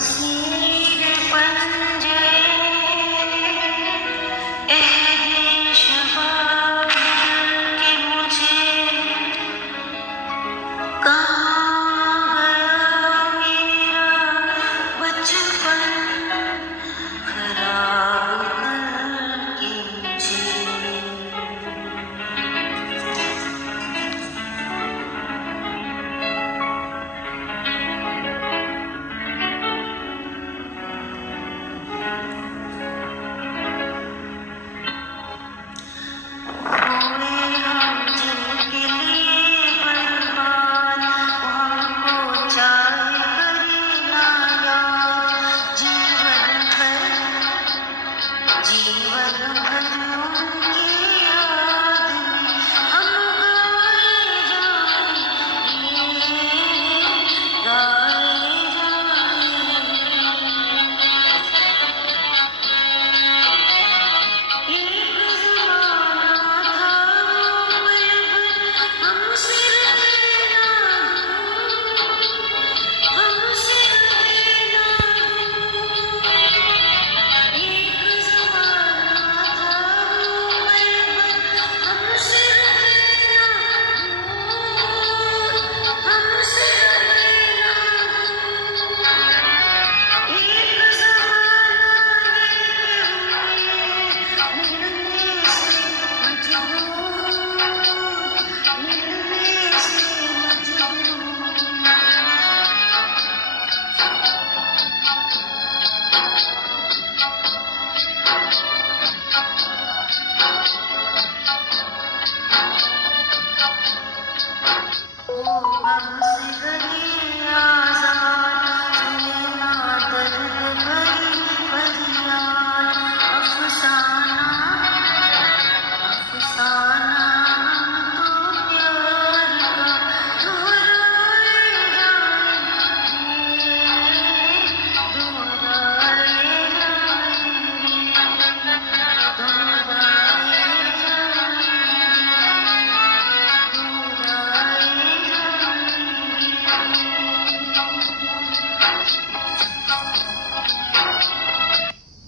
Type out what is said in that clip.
Asir पंजे देश बाग के मुझे कहाँ गया मेरा बचपन खराब करके मुझे। जीवन भर उनकी याद में हम गाए जाएं। एक ज़माना था वो पल हमसे रहना हमसे रहना। एक ज़माना था वो पल हमसे रहना हमसे रहना। एक ज़माना मिलने से मजबूर मिलने से मजबूर। ओ